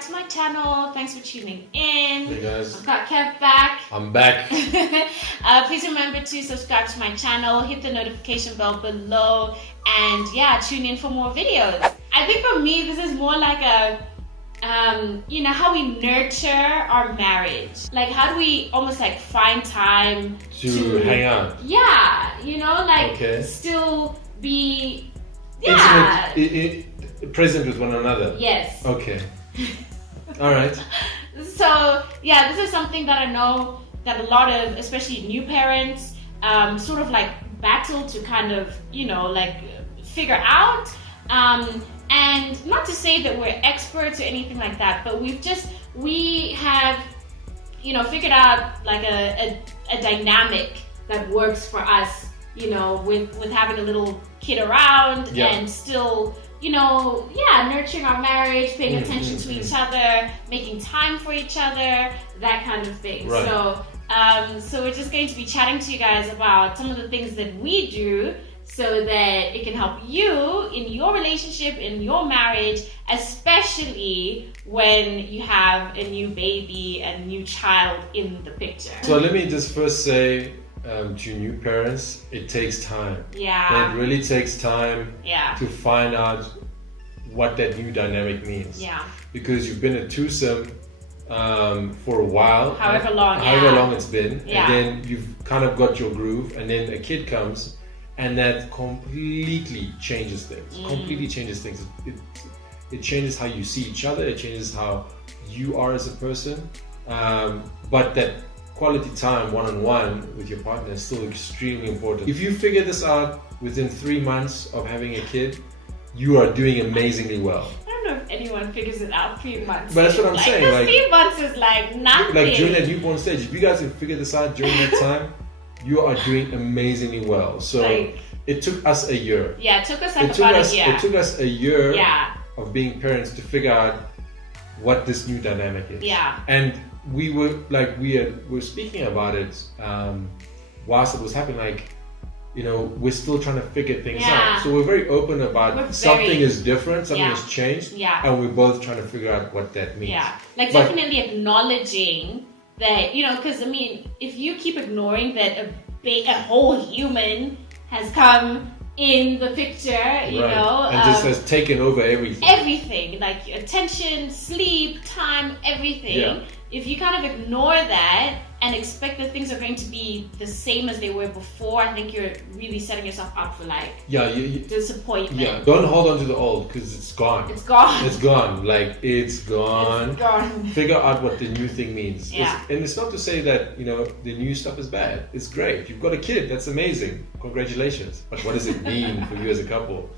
back to my channel. Thanks for tuning in. Hey guys. I've got Kev back. I'm back. Please remember to subscribe to my channel, hit the notification bell below, and yeah, tune in for more videos. I think for me, this is more like a, you know, how we nurture our marriage. Like, how do we almost like find time to hang out? Yeah, you know, like still be, yeah. Present with one another. Yes. Okay. All right. So yeah, this is something that I know that a lot of, especially new parents, sort of like battle to kind of, you know, like figure out. And not to say that we're experts or anything like that, but we have, you know, figured out like a dynamic that works for us, you know, with having a little kid around and still, you know, nurturing our marriage, paying attention to each other, making time for each other, that kind of thing. Right. So we're just going to be chatting to you guys about some of the things that we do so that it can help you in your relationship, in your marriage, especially when you have a new baby, a new child in the picture. So let me just first say, to new parents, it takes time. Yeah. It really takes time to find out what that new dynamic means. Yeah. Because you've been a twosome for a while. However long it's been. Yeah. And then you've kind of got your groove, and then a kid comes, and that completely changes things. Completely changes things. It changes how you see each other. It changes how you are as a person. But that quality time one-on-one with your partner is still extremely important. If you figure this out within 3 months of having a kid, you are doing amazingly well. I don't know if anyone figures it out 3 months. But that's what I'm saying. Like 3 months is like nothing. Like during that newborn stage, if you guys can figure this out during that time, you are doing amazingly well. So it took us a year. Yeah, it took us about a year. It took us a year of being parents to figure out what this new dynamic is. Yeah. And we were like, we were speaking about it whilst it was happening, like, you know, we're still trying to figure things out. So we're very open about something is different, something has changed, and we're both trying to figure out what that means. Yeah, like definitely acknowledging that, you know, because I mean, if you keep ignoring that a whole human has come in the picture, you know, and just has taken over everything. Everything, like attention, sleep, time, everything. Yeah. If you kind of ignore that and expect that things are going to be the same as they were before, I think you're really setting yourself up for like disappointment. Yeah, don't hold on to the old because it's gone. It's gone. It's gone. Like it's gone. It's gone. Figure out what the new thing means. Yeah. And it's not to say that, you know, the new stuff is bad. It's great. You've got a kid. That's amazing. Congratulations. But what does it mean for you as a couple?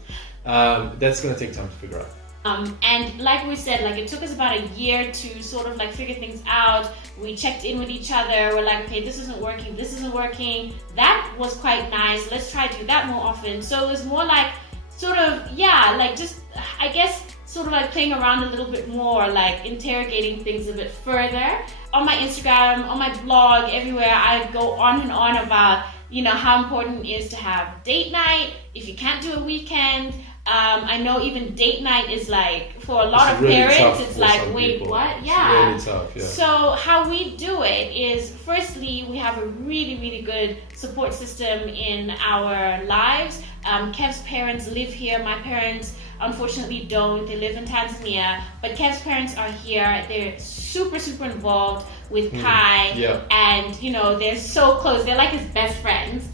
That's going to take time to figure out. And like we said, like it took us about a year to sort of like figure things out. We checked in with each other. We're like, okay, this isn't working. This isn't working. That was quite nice. Let's try to do that more often. So it was more like sort of, like just, I guess, sort of like playing around a little bit more, like interrogating things a bit further. On my Instagram, on my blog, everywhere, I go on and on about, you know, how important it is to have date night. If you can't do a weekend, I know even date night is like, for a lot of really parents, it's like, wait, people. what? Yeah. It's really tough, yeah. So how we do it is, firstly, we have a really, really good support system in our lives. Kev's parents live here. My parents, unfortunately, don't. They live in Tanzania. But Kev's parents are here. They're super, super involved with Kai. And, you know, they're so close. They're like his best friends.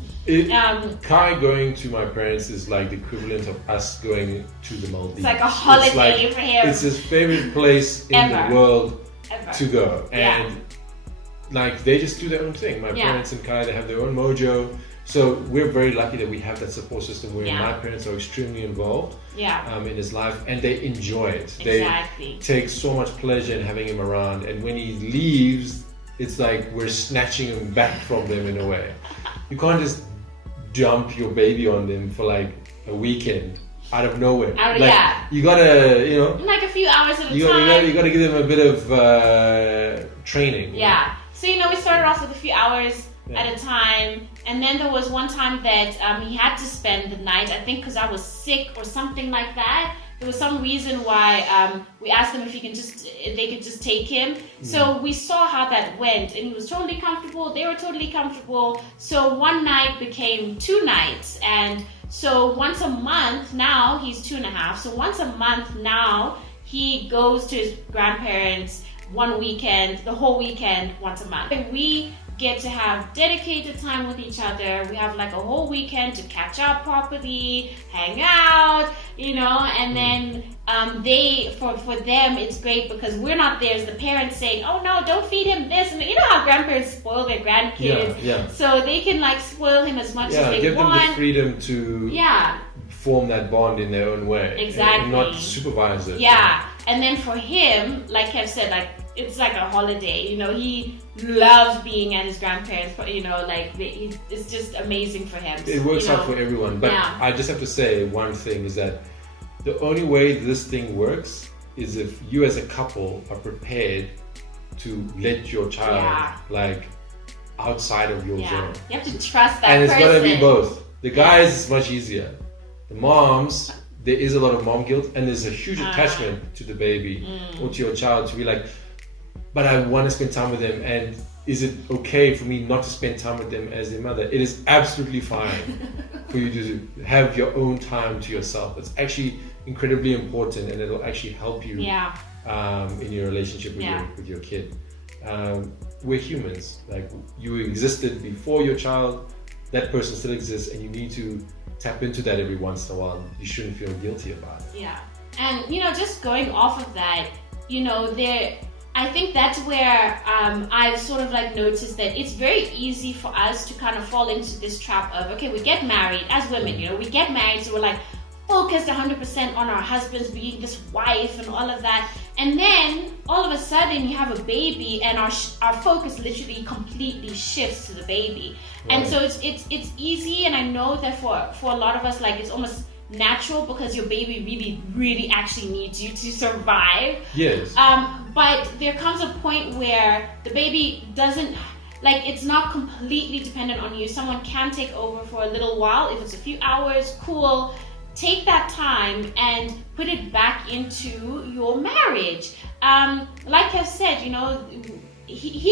Kai going to my parents is like the equivalent of us going to the Maldives. It's like a holiday for him. It's his favorite place in the world to go. And like they just do their own thing. My parents and Kai, they have their own mojo. So we're very lucky that we have that support system where my parents are extremely involved in his life, and they enjoy it. They take so much pleasure in having him around, and when he leaves, it's like we're snatching him back from them in a way. You can't just dump your baby on them for like a weekend out of nowhere. You gotta, you know, like a few hours at a time. You gotta give them a bit of training. Yeah. So, you know, we started off with a few hours at a time, and then there was one time that he had to spend the night, I think because I was sick or something like that, there was some reason why we asked them if they could just take him. So we saw how that went, and he was totally comfortable. They were totally comfortable. So one night became 2 nights, and so once a month now, he's 2.5. So once a month now, he goes to his grandparents one weekend, the whole weekend, once a month. And we get to have dedicated time with each other. We have like a whole weekend to catch up properly, hang out, and then for them it's great because we're not there as the parents saying, oh no, don't feed him this, and you know how grandparents spoil their grandkids, so they can like spoil him as much as they give want. them the freedom to form that bond in their own way, exactly, and not supervise it. And then for him, like Kev said, like it's like a holiday. He loves being at his grandparents. It's just amazing for him. It works out for everyone. But I just have to say one thing is that the only way this thing works is if you as a couple are prepared to let your child outside of your zone. You have to trust that person. And it's got to be both. The guys, it's much easier. The moms, there is a lot of mom guilt, and there's a huge attachment to the baby or to your child to be like, but I want to spend time with them, and is it okay for me not to spend time with them as their mother? It is absolutely fine for you to have your own time to yourself. It's actually incredibly important, and it'll actually help you in your relationship with your kid. We're humans. Like, you existed before your child, that person still exists, and you need to tap into that every once in a while. You shouldn't feel guilty about it. Yeah. And, just going off of that, I think that's where I've sort of like noticed that it's very easy for us to kind of fall into this trap of, okay, we get married as women, we get married, so we're like focused 100% on our husbands, being this wife and all of that. And then all of a sudden you have a baby, and our focus literally completely shifts to the baby. Right. And so it's easy, and I know that for a lot of us, like, it's almost natural because your baby really, really actually needs you to survive. Yes. But there comes a point where the baby doesn't, like, it's not completely dependent on you. Someone can take over for a little while. If it's a few hours, cool. Take that time and put it back into your marriage. Like I said, he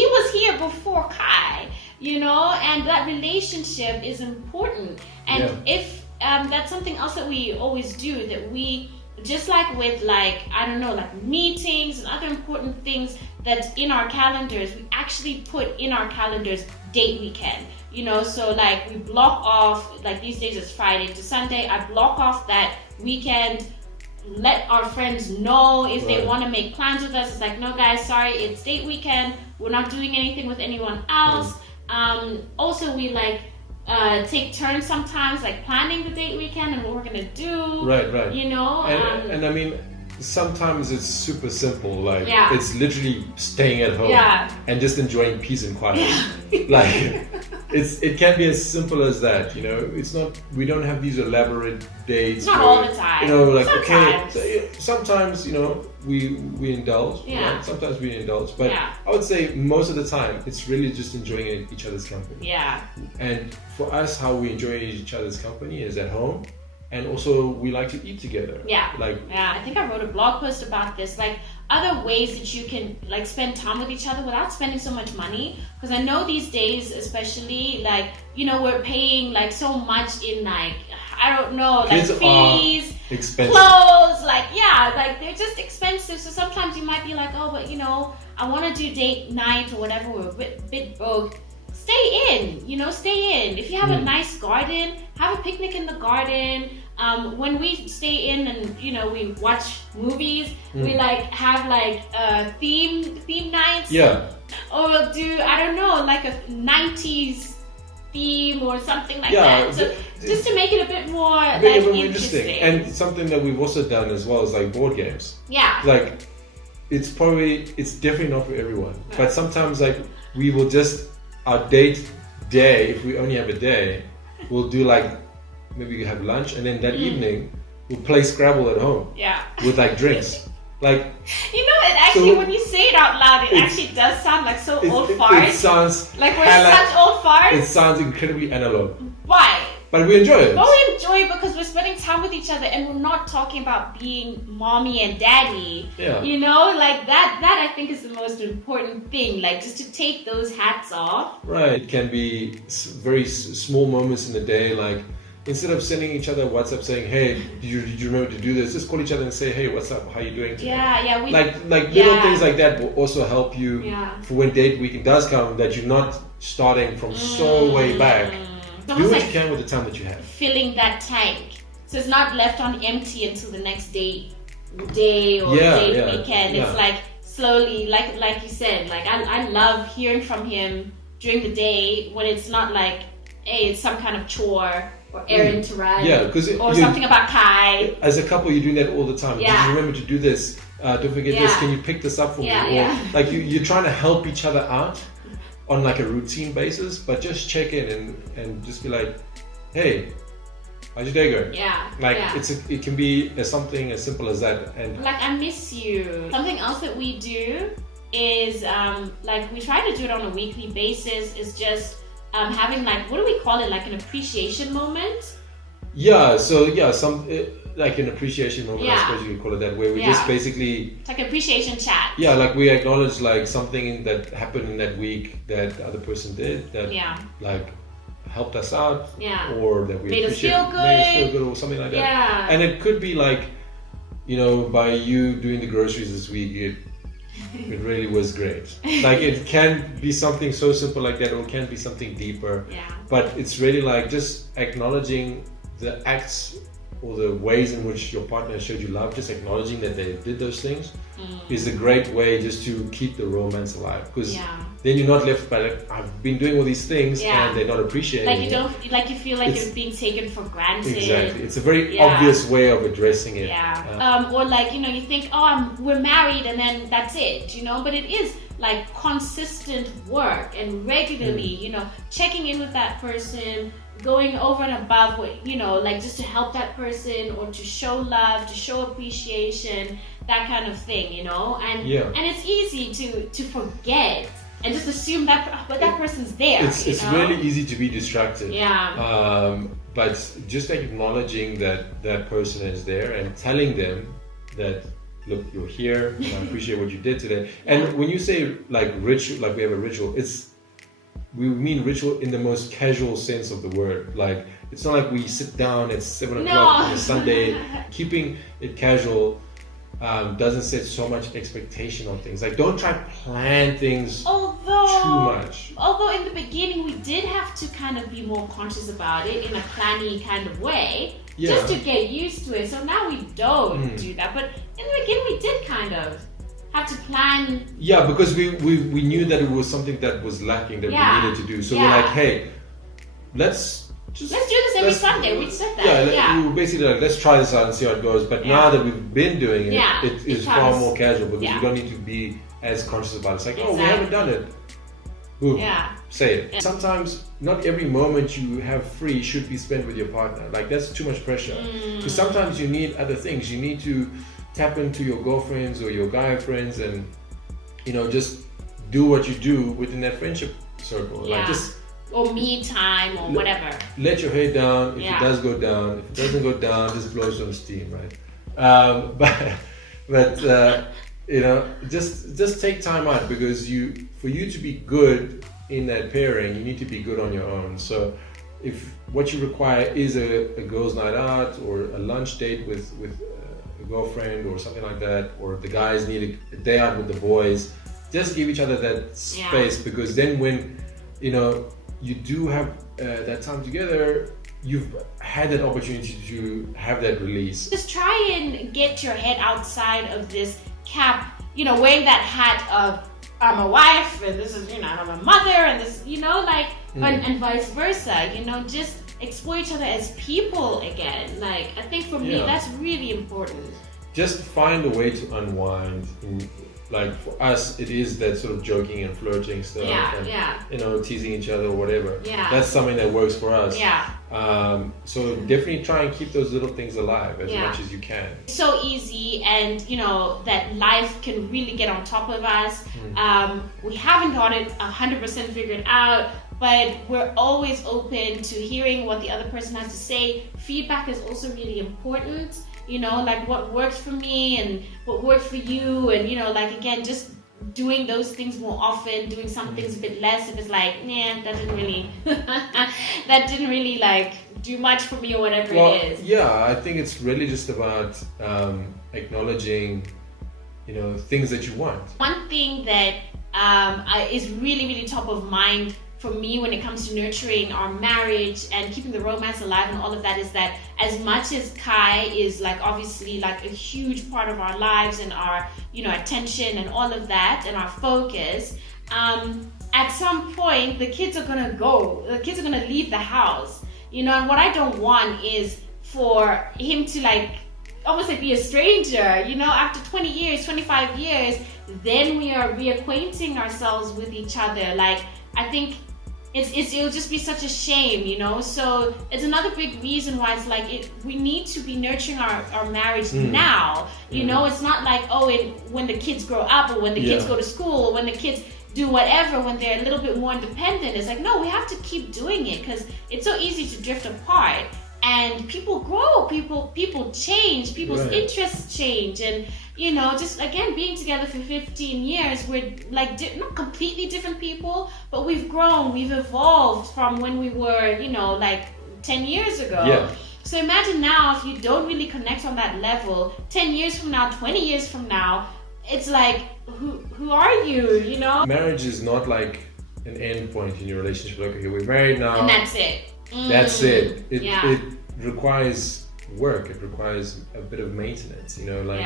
was here before Kai, and that relationship is important. And if that's something else that we always do, that we, just like with meetings and other important things that's in our calendars, we actually put in our calendars date weekend. So like we block off, like these days it's Friday to Sunday, I block off that weekend, let our friends know if they want to make plans with us. It's like, no guys, sorry, it's date weekend, we're not doing anything with anyone else. Also we take turns sometimes, like planning the date weekend and what we're gonna do. Right. And I mean, sometimes it's super simple. Like, it's literally staying at home and just enjoying peace and quiet. Like, it can be as simple as that. It's not. We don't have these elaborate dates. Not all the time. Sometimes we indulge. Right? Sometimes we indulge, but I would say most of the time it's really just enjoying each other's company. And for us, how we enjoy each other's company is at home, and also we like to eat together. I think I wrote a blog post about this, like other ways that you can like spend time with each other without spending so much money, because I know these days, especially, like, we're paying like so much in, like, I don't know, like kids fees, expensive. Clothes, like they're just expensive. So sometimes you might be like, oh, but I want to do date night or whatever, we're a bit broke. Stay in, stay in. If you have a nice garden, have a picnic in the garden. When we stay in and, we watch movies, we have theme nights. Or we'll do, I don't know, like a 90s theme or something like that. So just to make it a bit more interesting. And something that we've also done as well is like board games. Like, it's definitely not for everyone. Right. But sometimes we will just, our date day, if we only have a day, we'll do maybe have lunch, and then that evening we'll play Scrabble at home. With drinks. It actually, when you say it out loud, it actually does sound like so old farts. It sounds like we're such old farts. It sounds incredibly analog. Why? But we enjoy it. But we enjoy it because we're spending time with each other and we're not talking about being mommy and daddy. Yeah. You know, like that I think is the most important thing. Like just to take those hats off. Right. It can be very small moments in the day, like instead of sending each other a WhatsApp saying, hey, did you remember to do this? Just call each other and say, hey, what's up? How you doing today? Yeah. Like little things like that will also help you for when date weekend does come, that you're not starting from so way back. Do what you can with the time that you have. Filling that tank. So it's not left on empty until the next day or weekend. It's like slowly, like you said, like I love hearing from him during the day when it's not like, hey, it's some kind of chore or errand to run. Yeah, or something about Kai. As a couple, you're doing that all the time. Yeah. Did you remember to do this? Don't forget this. Can you pick this up for me? Or like you're trying to help each other out on like a routine basis, but just check in and just be like, hey, how's your day going? It can be something as simple as that. And like, I miss you. Something else that we do is like we try to do it on a weekly basis is just having like, what do we call it, like an appreciation moment? Like an appreciation moment, I suppose you could call it that, where we just basically... It's like appreciation chat. Yeah, like we acknowledge like something that happened in that week that the other person did that like helped us out or that we made us feel good or something like that. Yeah. And it could be like, you know, by you doing the groceries this week, it really was great. Like it can be something so simple like that, or it can be something deeper. Yeah. But it's really like just acknowledging the acts or the ways in which your partner showed you love, just acknowledging that they did those things is a great way just to keep the romance alive. Because then you're not left by like, I've been doing all these things and they're not appreciating it. You feel like you're being taken for granted. Exactly. It's a very obvious way of addressing it. Yeah. Or like, you know, you think, we're married and then that's it, you know, but it is like consistent work and regularly, you know, checking in with that person, going over and above what, you know, like just to help that person or to show love, to show appreciation, that kind of thing, you know, and it's easy to forget and just assume that that person's there. It's really easy to be distracted. But just like acknowledging that person is there and telling them that, look, you're here and I appreciate what you did today. And when you say like ritual, like we have a ritual, we mean ritual in the most casual sense of the word. Like it's not like we sit down at 7 o'clock on a Sunday. Keeping it casual doesn't set so much expectation on things. Like don't try to plan things too much. Although in the beginning we did have to kind of be more conscious about it in a planning kind of way. Just to get used to it. So now we don't do that. But in the beginning we did kind of have to plan. Yeah, because we knew that it was something that was lacking that we needed to do. So we're like, hey, let's do this every Sunday. We said that. We were basically like, let's try this out and see how it goes. But now that we've been doing it, it is far more casual because we don't need to be as conscious about it. It's like, we haven't done it. Boom. Say it. Sometimes not every moment you have free should be spent with your partner. Like that's too much pressure. Because sometimes you need other things. You need to tap into your girlfriends or your guy friends and, you know, just do what you do within that friendship circle. Like just or me time or whatever. Let your hair down. If it does go down, if it doesn't go down, just blow some steam, right? But you know, just take time out because for you to be good in that pairing, you need to be good on your own. So if what you require is a girls' night out or a lunch date with a girlfriend or something like that, or the guys need a day out with the boys, just give each other that space because then when, you know, you do have that time together, you've had that opportunity to have that release. Just try and get your head outside of this cap, you know, wearing that hat of I'm a wife and this is, you know, I'm a mother and this, you know, like, and vice versa, you know, just explore each other as people again. Like, I think for me, that's really important. Just find a way to unwind. Like for us, it is that sort of joking and flirting stuff and, you know, teasing each other or whatever. That's something that works for us. So definitely try and keep those little things alive as much as you can. It's so easy and, you know, that life can really get on top of us. We haven't got it 100% figured out, but we're always open to hearing what the other person has to say. Feedback is also really important, you know, like what works for me and what works for you, and, you know, like, again, just doing those things more often, doing some things a bit less if it's like, nah, that didn't really like do much for me or whatever it is. Yeah, I think it's really just about acknowledging, you know, things that you want. One thing that is really, really top of mind for me when it comes to nurturing our marriage and keeping the romance alive and all of that is that as much as Kai is like obviously like a huge part of our lives and our, you know, attention and all of that and our focus, at some point the kids are gonna leave the house, you know, and what I don't want is for him to like almost like be a stranger, you know, after 20 years, 25 years, then we are reacquainting ourselves with each other. Like, I think it'll just be such a shame, you know. So it's another big reason why it's like we need to be nurturing our marriage now. You know, it's not like when the kids grow up or when the kids go to school or when the kids do whatever, when they're a little bit more independent. It's like, no, we have to keep doing it because it's so easy to drift apart. And people grow, people change, people's interests change, and you know, just again being together for 15 years, we're like not completely different people, but we've grown, we've evolved from when we were, you know, like 10 years ago. Yeah. So imagine now if you don't really connect on that level, 10 years from now, 20 years from now, it's like, who are you, you know? Marriage is not like an end point in your relationship. Like, okay, we're married now. And that's it. That's it. It requires work. It requires a bit of maintenance, you know, like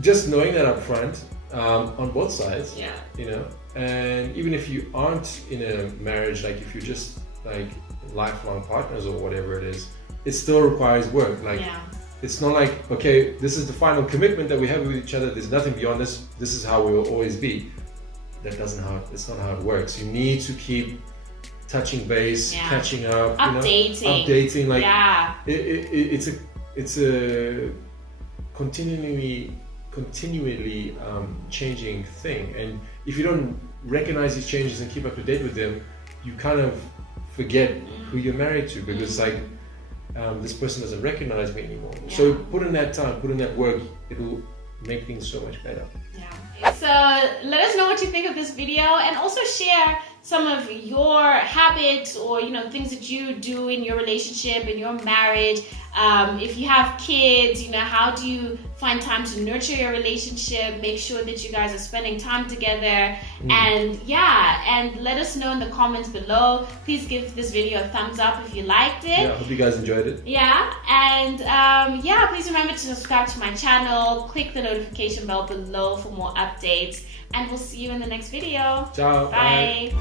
just knowing that up front, on both sides, you know, and even if you aren't in a marriage, like if you're just like lifelong partners or whatever it is, it still requires work. Like it's not like, okay, this is the final commitment that we have with each other. There's nothing beyond this. This is how we will always be. That's not how it works. You need to keep touching base, catching up, updating. Like it's a continually changing thing. And if you don't recognize these changes and keep up to date with them, you kind of forget who you're married to because like this person doesn't recognize me anymore. So put in that time, put in that work. It'll make things so much better. So let us know what you think of this video, and also share some of your habits or, you know, things that you do in your relationship, in your marriage. If you have kids, you know, how do you find time to nurture your relationship? Make sure that you guys are spending time together. And and let us know in the comments below. Please give this video a thumbs up if you liked it. Yeah, I hope you guys enjoyed it. And please remember to subscribe to my channel, click the notification bell below for more updates, and we'll see you in the next video. Ciao. Bye.